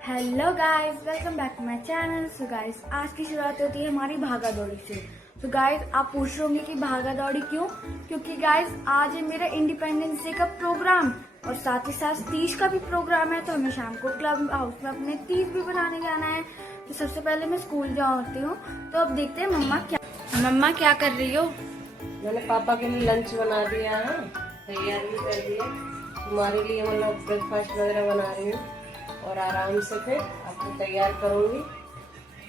Hello guys, welcome back to my channel. So guys, आज की शुरुआत होती है हमारी भागा दौड़ी से। तो गाइस, आप पूछ रहे होंगे कि भागा दौड़ी क्यों? क्योंकि गाइस, आज है मेरा इंडिपेंडेंस डे का प्रोग्राम और साथ ही साथ तीज का भी प्रोग्राम है। तो हमें शाम को क्लब हाउस में अपने तीज भी बनाने जाना है। तो सबसे पहले मैं स्कूल जाती हूँ। तो अब देखते हैं मम्मा क्या कर रही हो। मैंने पापा के लिए लंच बना दिया है, तैयार भी कर दिया। तुम्हारे लिए मतलब ब्रेकफास्ट वगैरह बना रही हूँ और आराम से फिर आपको तैयार करूँगी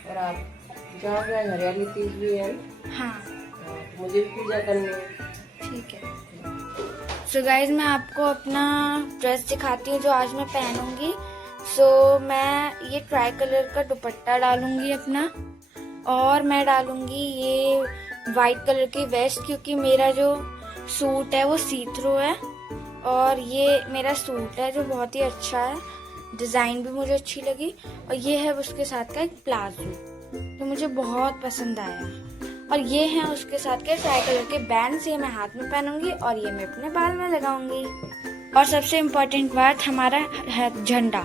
और आप जाओगे। हरियाली तीज भी है। हाँ, मुझे भी पूजा करनी है। ठीक है। सो गाइज, मैं आपको अपना ड्रेस दिखाती हूँ जो आज मैं पहनूंगी। सो मैं ये ट्राई कलर का दुपट्टा डालूंगी अपना, और मैं डालूंगी ये वाइट कलर की वेस्ट, क्योंकि मेरा जो सूट है वो सी थ्रू है और ये मेरा सूट है जो बहुत ही अच्छा है। डिज़ाइन भी मुझे अच्छी लगी और ये है उसके साथ का एक प्लाजो जो मुझे बहुत पसंद आया। और ये है उसके साथ के ट्राई कलर के बैंड्स, ये मैं हाथ में पहनूंगी और ये मैं अपने बाल में लगाऊंगी। और सबसे इम्पोर्टेंट बात हमारा है झंडा,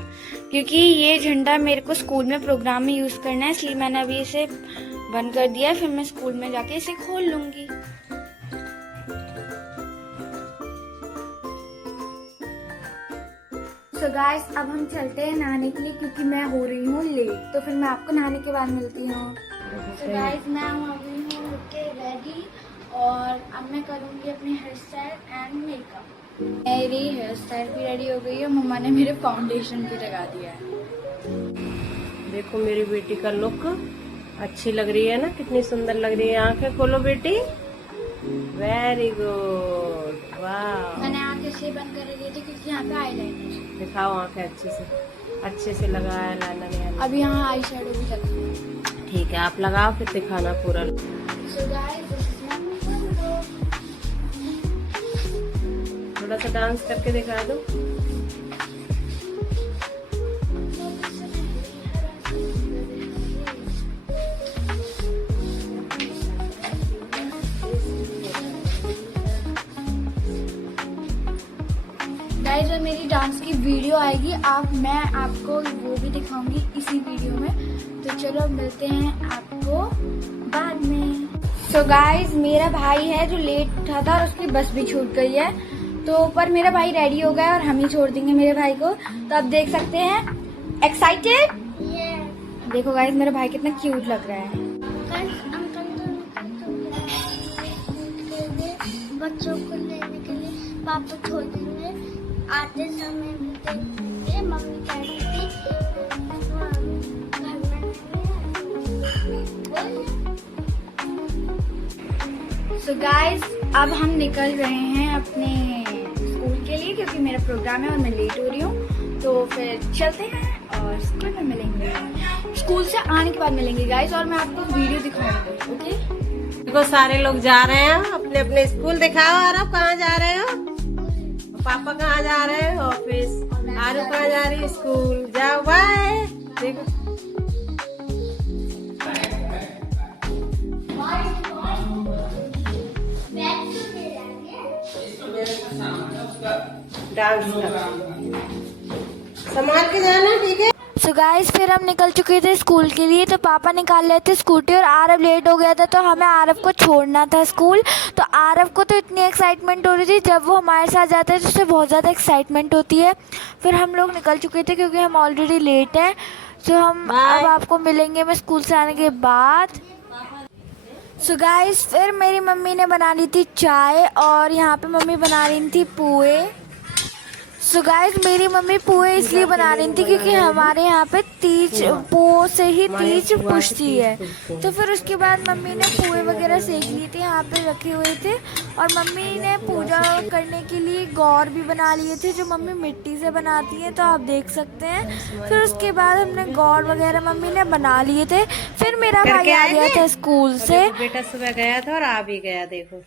क्योंकि ये झंडा मेरे को स्कूल में प्रोग्राम में यूज करना है, इसलिए मैंने अभी इसे बंद कर दिया है। फिर मैं स्कूल में जाके इसे खोल लूंगी। सो गाइस, अब हम चलते हैं नहाने के लिए, क्योंकि मैं हो रही हूँ लेट। तो फिर मैं आपको नहाने के बाद मिलती हूँ। सो गाइस, मैं हो गई हूँ के रेडी और अब मैं करूँगी अपनी हेयर स्टाइल एंड मेकअप। मेरी हेयर स्टाइल भी रेडी हो गई है। मम्मा ने मेरे फाउंडेशन भी लगा दिया है। देखो मेरी बेटी का लुक अच्छी लग रही है ना, कितनी सुंदर लग रही है। आंखें खोलो बेटी, वेरी गुड, वाह। मैंने आंखें से बंद कर ली थी क्योंकि यहाँ पे आईलाइनर। दिखाओ आंखें अच्छे से लगाया लाइनर। अब यहाँ आई शेडो भी लगा। ठीक है, आप लगाओ फिर दिखाना पूरा। So guys, this is my makeup look. थोड़ा सा डांस करके दिखा दो। गाइस, जब मेरी डांस की वीडियो आएगी मैं आपको वो भी दिखाऊंगी इसी वीडियो में। तो चलो मिलते हैं आपको बाद में। सो गाइस, मेरा भाई है जो लेट उठा था और उसकी बस भी छूट गई है। तो पर मेरा भाई रेडी हो गया और हम ही छोड़ देंगे मेरे भाई को। तो अब देख सकते हैं। एक्साइटेड? देखो गाइस, मेरा भाई कितना क्यूट लग रहा है। बच्चों को लेने के लिए पापा छोड़ देंगे। आते समय भी देखेंगे। मम्मी कह रही थी सो गाइस, अब हम निकल रहे हैं अपने स्कूल के लिए, क्योंकि मेरा प्रोग्राम है और मैं लेट हो रही हूँ। तो फिर चलते हैं और स्कूल में मिलेंगे। स्कूल से आने के बाद मिलेंगे गाइस, और मैं आपको वीडियो दिखाऊंगी। ओके, देखो सारे लोग जा रहे हैं अपने अपने स्कूल। दिखाओ आरव, कहाँ जा रहे हो? पापा कहाँ जा रहे हैं? ऑफिस। आरव कहाँ जा रही है? स्कूल। जाओ, बाय। देखो डांस संभाल के जाना, ठीक है? सो गाइस, फिर हम निकल चुके थे स्कूल के लिए। तो पापा निकाल रहे थे स्कूटी और आरव लेट हो गया था, तो हमें आरव को छोड़ना था स्कूल। तो आरव को तो इतनी एक्साइटमेंट हो रही थी, जब वो हमारे साथ जाता है तो उससे बहुत ज़्यादा एक्साइटमेंट होती है। फिर हम लोग निकल चुके थे क्योंकि हम ऑलरेडी लेट हैं। तो हम अब आपको मिलेंगे मैं स्कूल से आने के बाद। सो गाइस, फिर मेरी मम्मी ने बना ली थी चाय और यहाँ पे मम्मी बना रही थी पोहे। सो गाइस, मेरी मम्मी पोहे इसलिए बना रही थी क्योंकि हमारे यहाँ पे तीज पोहे से ही तीज पुष्टि है। तो फिर उसके बाद मम्मी ने पोहे वगैरह सेक लिए थे, यहाँ पे रखे हुए थे। और मम्मी ने पूजा करने के लिए गौर भी बना लिए थे, जो मम्मी मिट्टी से बनाती है, तो आप देख सकते हैं। फिर उसके बाद हमने गौर वगैरह मम्मी ने बना लिए थे। फिर मेरा भाई आ गया था स्कूल से। बेटा सुबह गया था और आ भी गया। देखो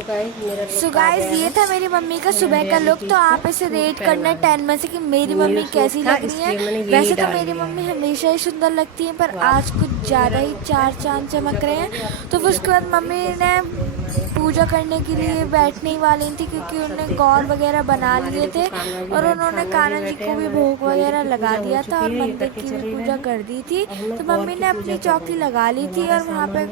सो गाइस ये था मेरी मम्मी का सुबह का लुक। तो आप इसे रेट करना 10 में से कि मेरी मम्मी कैसी लग रही है। वैसे तो मेरी मम्मी हमेशा ही सुंदर लगती है, पर आज कुछ ज़्यादा ही चार चांद चमक रहे हैं। तो फिर उसके बाद मम्मी ने पूजा करने के लिए बैठने ही वाली थी, क्योंकि उन्होंने गौर वगैरह बना लिए थे और उन्होंने कान्हा जी को भी भोग वगैरह लगा दिया था और मंदिर की भी पूजा कर दी थी। तो मम्मी ने अपनी चौकी लगा ली थी और वहाँ पे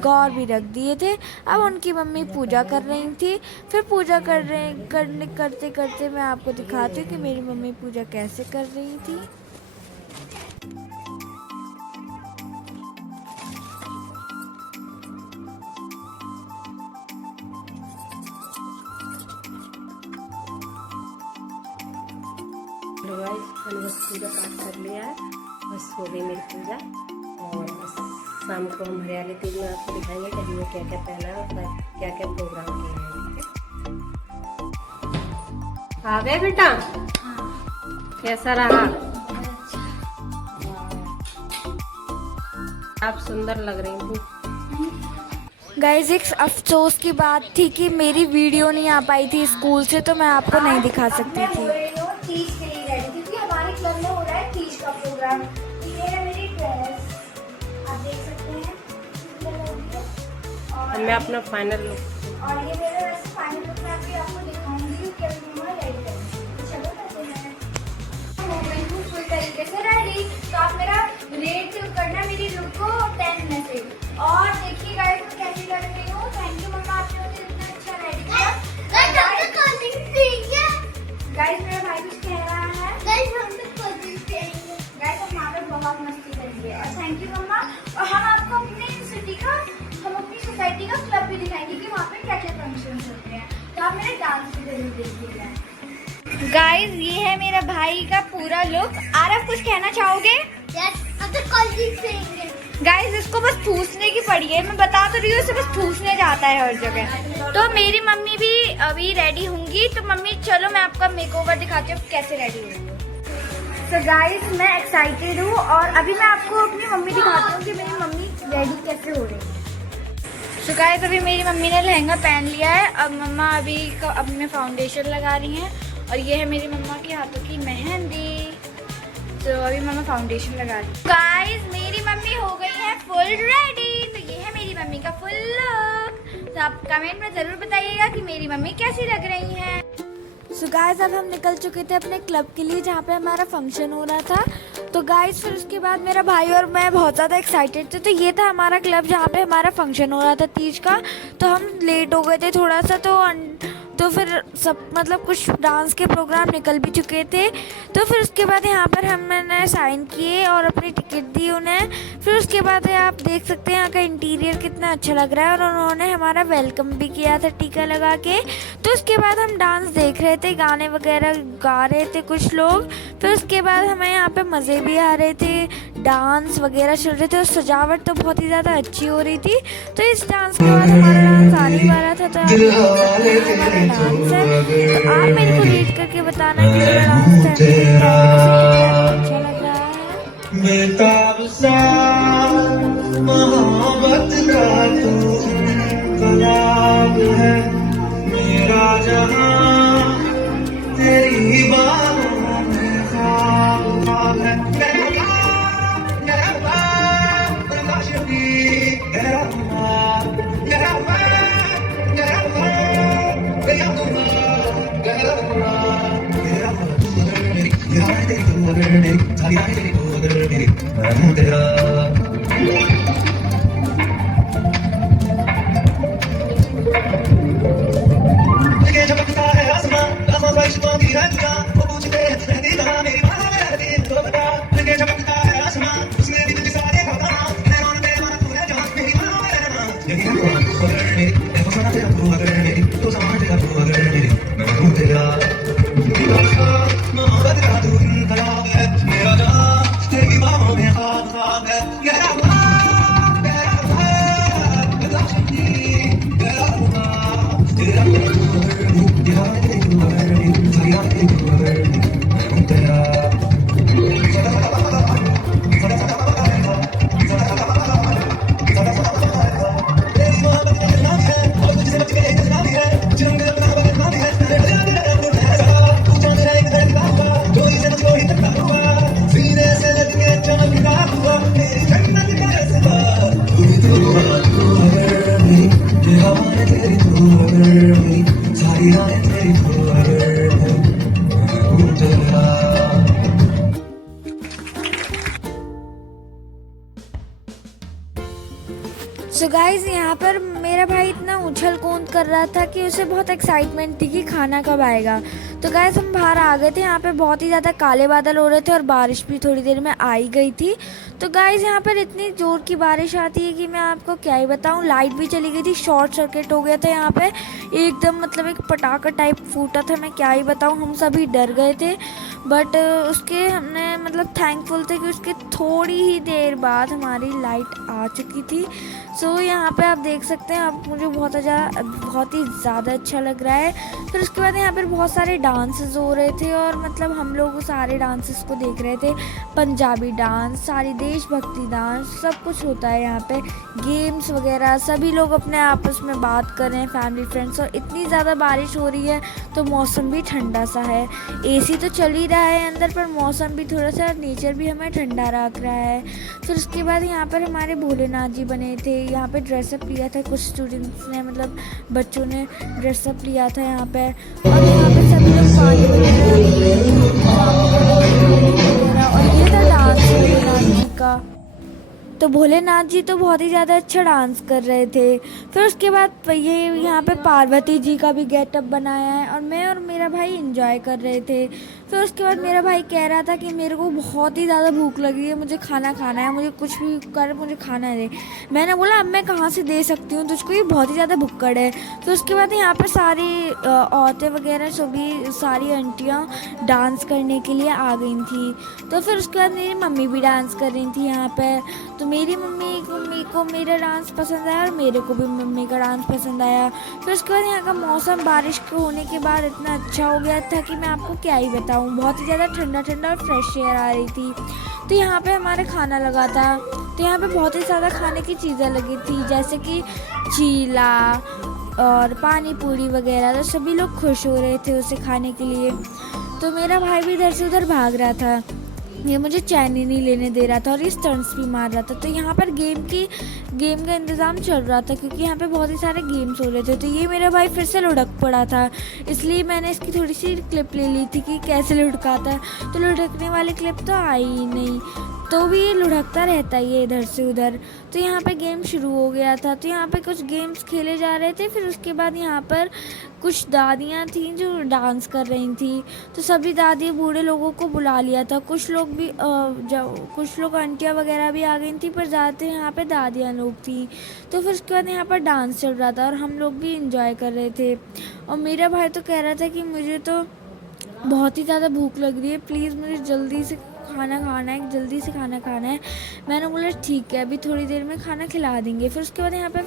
गौर भी रख दिए थे। अब उनकी मम्मी पूजा कर रही थी। फिर पूजा करते करते मैं आपको दिखाती हूँ कि मेरी मम्मी पूजा कैसे कर रही थी। मैंने बस पूजा पाठ कर लिया है, बस हो गई मेरी पूजा। और बस शाम को हम हरियाली तीज में आपको दिखाएंगे कि हमने क्या क्या पहना है और क्या क्या प्रोग्राम किए हैं। आ गए बेटा? कैसा रहा? आप सुंदर लग रही थी। गाइस एक अफसोस की बात थी कि मेरी वीडियो नहीं आ पाई थी स्कूल से, तो मैं आपको नहीं दिखा सकती थी। तीज के लिए रेडी, क्योंकि हमारे क्लब में हो रहा है तीज का प्रोग्राम। ये है मेरी ड्रेस, आप देख सकते हैं। और मैं अपना फाइनल लुक, और ये मेरा वैसे फाइनल लुक मैं आपको दिखाऊंगी कि मैं रेडी करूंगी। चलो करते हैं। हो गई हूँ फुल तरीके से रेडी। तो आप मेरा रेट करना मेरी लुक को 10 में से। और देखिए गाइस मैं कैसी लग रही हूँ। थैंक यू मम्मा, आपने मुझे इतना अच्छा रेडी किया। गाइस मेरा भाई कुछ कह रहा है। गाइस हम यहाँ पे बहुत मस्ती करेंगे। और थैंक यू मम्मा। और हम आपको अपनी सोसाइटी का क्लब भी दिखाएंगे कि वहाँ पे क्या क्या फंक्शन होते हैं। तो आप मेरे डांस भी जरूर देखिएगा। गाइस ये है मेरा भाई का पूरा लुक। आरव कुछ कहना चाहोगे? गाइस इसको बस ठूसने की पड़ी है, मैं बता तो रही हूँ, इसे बस ठूसने जाता है हर जगह। तो मेरी मम्मी भी अभी रेडी होंगी। तो मम्मी चलो मैं आपका मेकओवर दिखाती हूँ कैसे रेडी होंगी। तो गाइस मैं एक्साइटेड हूँ और अभी मैं आपको अपनी मम्मी दिखाती हूँ कि मेरी मम्मी रेडी कैसे हो रही है। तो गाइस अभी मेरी मम्मी ने लहंगा पहन लिया है। अब मम्मा अब में फाउंडेशन लगा रही हैं और ये है मेरी मम्मा के हाथों की मेहंदी। तो अभी मम्मा फाउंडेशन लगा रही है। गाइस मेरी मम्मी हो गई है फुल रेडी। तो ये है मेरी मम्मी का फुल लुक। तो आप कमेंट में जरूर बताइएगा कि मेरी मम्मी कैसी लग रही है। सो गाइस अब हम निकल चुके थे अपने क्लब के लिए जहाँ पे हमारा फंक्शन हो रहा था। तो गाइस फिर उसके बाद मेरा भाई और मैं बहुत ज़्यादा एक्साइटेड थे। तो ये था हमारा क्लब जहाँ पे हमारा फंक्शन हो रहा था तीज का। तो हम लेट हो गए थे थोड़ा सा, तो फिर सब मतलब कुछ डांस के प्रोग्राम निकल भी चुके थे। तो फिर उसके बाद यहाँ पर हमने साइन किए और अपनी टिकट दी उन्हें। फिर उसके बाद आप देख सकते हैं यहाँ का इंटीरियर कितना अच्छा लग रहा है और उन्होंने हमारा वेलकम भी किया था टीका लगा के। तो उसके बाद हम डांस देख रहे थे, गाने वगैरह गा रहे थे कुछ लोग। फिर उसके बाद हमें यहाँ पे मज़े भी आ रहे थे, डांस वगैरह चल रहे थे और सजावट तो बहुत ही ज़्यादा अच्छी हो रही थी। तो इस डांस के बाद हमारा डांस आने ही वाला था। तो हमारा डांस है, तो आप मेरे को रेट करके बताना कि मेरा डांस अच्छा लग रहा है। बेताब सा मोहब्बत का तू गुलाब है, मेरा जहां तेरी बाहों में ख्वाब है। मोहब्बत का तू इनकलाब है, मेरा जहां तेरी बाहों में ख्वाब है। तेरी जन्नत का रस्ता तू अगर मेरी ये हवाएं तेरी तू अगर मेरी सारी राहें तेरी तू अगर मेरी तेरा सो गाइज यहाँ पर मेरा भाई इतना उछल कूद कर रहा था कि उसे बहुत एक्साइटमेंट थी कि खाना कब आएगा। तो गाइज हम बाहर आ गए थे, यहाँ पे बहुत ही ज़्यादा काले बादल हो रहे थे और बारिश भी थोड़ी देर में आ ही गई थी। तो गाइज यहाँ पर इतनी ज़ोर की बारिश आती है कि मैं आपको क्या ही बताऊँ, लाइट भी चली गई थी, शॉर्ट सर्किट हो गया था यहाँ पे एकदम, मतलब एक पटाखा टाइप फूटा था, मैं क्या ही बताऊँ, हम सभी डर गए थे। बट उसके हमने मतलब थैंकफुल थे कि उसके थोड़ी ही देर बाद हमारी लाइट आ चुकी थी। सो यहाँ पे आप देख सकते हैं, अब मुझे बहुत ही ज़्यादा अच्छा लग रहा है। फिर उसके बाद यहाँ पर बहुत सारे डांसेस हो रहे थे और मतलब हम लोग सारे डांसेस को देख रहे थे, पंजाबी डांस, सारी देशभक्ति डांस, सब कुछ होता है यहाँ पे, गेम्स वगैरह, सभी लोग अपने आपस में बात कर रहे हैं, फैमिली फ्रेंड्स। और इतनी ज़्यादा बारिश हो रही है तो मौसम भी ठंडा सा है, एसी तो चल ही रहा है अंदर, पर मौसम भी थोड़ा सा, नेचर भी हमें ठंडा रख रहा है। फिर उसके बाद यहाँ पर हमारे भोलेनाथ जी बने थे, यहाँ पे ड्रेसअप लिया था कुछ स्टूडेंट्स ने, मतलब बच्चों ने ड्रेसअप लिया था यहाँ पे। और यहाँ पे सभी लोग पानी वगैरह, और ये था डांस भोलेनाथ जी का। तो भोलेनाथ जी तो बहुत ही ज़्यादा अच्छा डांस कर रहे थे। फिर उसके बाद ये यहाँ पे पार्वती जी का भी गेटअप बनाया है और मैं और मेरा भाई एंजॉय कर रहे थे। फिर उसके बाद मेरा भाई कह रहा था कि मेरे को बहुत ही ज़्यादा भूख लगी है, मुझे खाना खाना है, मुझे कुछ भी कर मुझे खाना दे। मैंने बोला अब मैं कहाँ से दे सकती हूँ तुझको, ये बहुत ही ज़्यादा भुक्कड़ है। फिर उसके बाद यहाँ पर सारी औरतें वगैरह सभी सारी आंटियाँ डांस करने के लिए आ गई थी। तो फिर उसके बाद मेरी मम्मी भी डांस कर रही थी यहाँ पर। तो मेरी मम्मी को मेरा डांस पसंद आया और मेरे को भी मम्मी का डांस पसंद आया। फिर उसके बाद यहाँ का मौसम बारिश के होने के बाद इतना अच्छा हो गया था कि मैं आपको क्या ही बताऊँ, बहुत ही ज़्यादा ठंडा ठंडा और फ्रेश एयर आ रही थी। तो यहाँ पे हमारा खाना लगा था, तो यहाँ पे बहुत ही ज़्यादा खाने की चीज़ें लगी थी, जैसे कि चीला और पानी पूरी वगैरह। तो सभी लोग खुश हो रहे थे उसे खाने के लिए। तो मेरा भाई भी इधर से उधर भाग रहा था, ये मुझे चैन ही नहीं लेने दे रहा था और ये स्टंट्स भी मार रहा था। तो यहाँ पर गेम का इंतज़ाम चल रहा था क्योंकि यहाँ पे बहुत ही सारे गेम्स हो रहे थे। तो ये मेरा भाई फिर से लुढ़क पड़ा था, इसलिए मैंने इसकी थोड़ी सी क्लिप ले ली थी कि कैसे लुढ़काता है। तो लुढ़कने वाली क्लिप तो आई ही नहीं, तो भी ये लुढ़कता रहता है ये इधर से उधर। तो यहाँ पे गेम शुरू हो गया था, तो यहाँ पे कुछ गेम्स खेले जा रहे थे। फिर उसके बाद यहाँ पर कुछ दादियाँ थीं जो डांस कर रही थी, तो सभी दादी बूढ़े लोगों को बुला लिया था। कुछ लोग भी कुछ लोग आंटियाँ वगैरह भी आ गई थी, पर ज़्यादातर यहाँ पे दादियाँ लोग थी। तो फिर उसके बाद यहाँ पर डांस चल रहा था और हम लोग भी इंजॉय कर रहे थे। और मेरा भाई तो कह रहा था कि मुझे तो बहुत ही ज़्यादा भूख लग रही है, प्लीज़ मुझे जल्दी से खाना खाना है, जल्दी से खाना खाना है। मैंने बोला ठीक है, अभी थोड़ी देर में खाना खिला देंगे। फिर उसके बाद यहाँ पे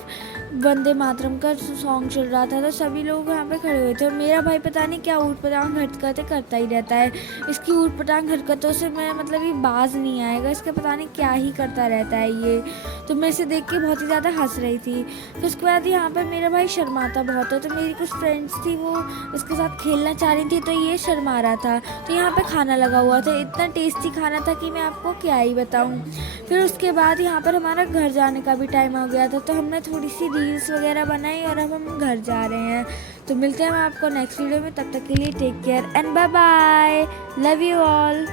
वंदे मातरम का सॉन्ग चल रहा था, तो सभी लोग यहाँ पे खड़े हुए थे। और मेरा भाई पता नहीं क्या ऊट पटांग हरकतें करता ही रहता है, इसकी ऊट पटांग हरकतों से मैं मतलब ये बाज नहीं आएगा, इसका पता नहीं क्या ही करता रहता है ये। तो मैं इसे देख के बहुत ही ज़्यादा हंस रही थी। फिर उसके बाद यहाँ पर मेरा भाई शर्माता बहुत है, तो मेरी कुछ फ्रेंड्स थी वो इसके साथ खेलना चाह रही थी, तो ये शर्मा रहा था। तो यहाँ पर खाना लगा हुआ था, इतना टेस्टी खाना था कि मैं आपको क्या ही बताऊं। फिर उसके बाद यहाँ पर हमारा घर जाने का भी टाइम हो गया था, तो हमने थोड़ी सी रील्स वगैरह बनाई और अब हम घर जा रहे हैं। तो मिलते हैं हम आपको नेक्स्ट वीडियो में, तब तक के लिए take care and bye bye, love you all.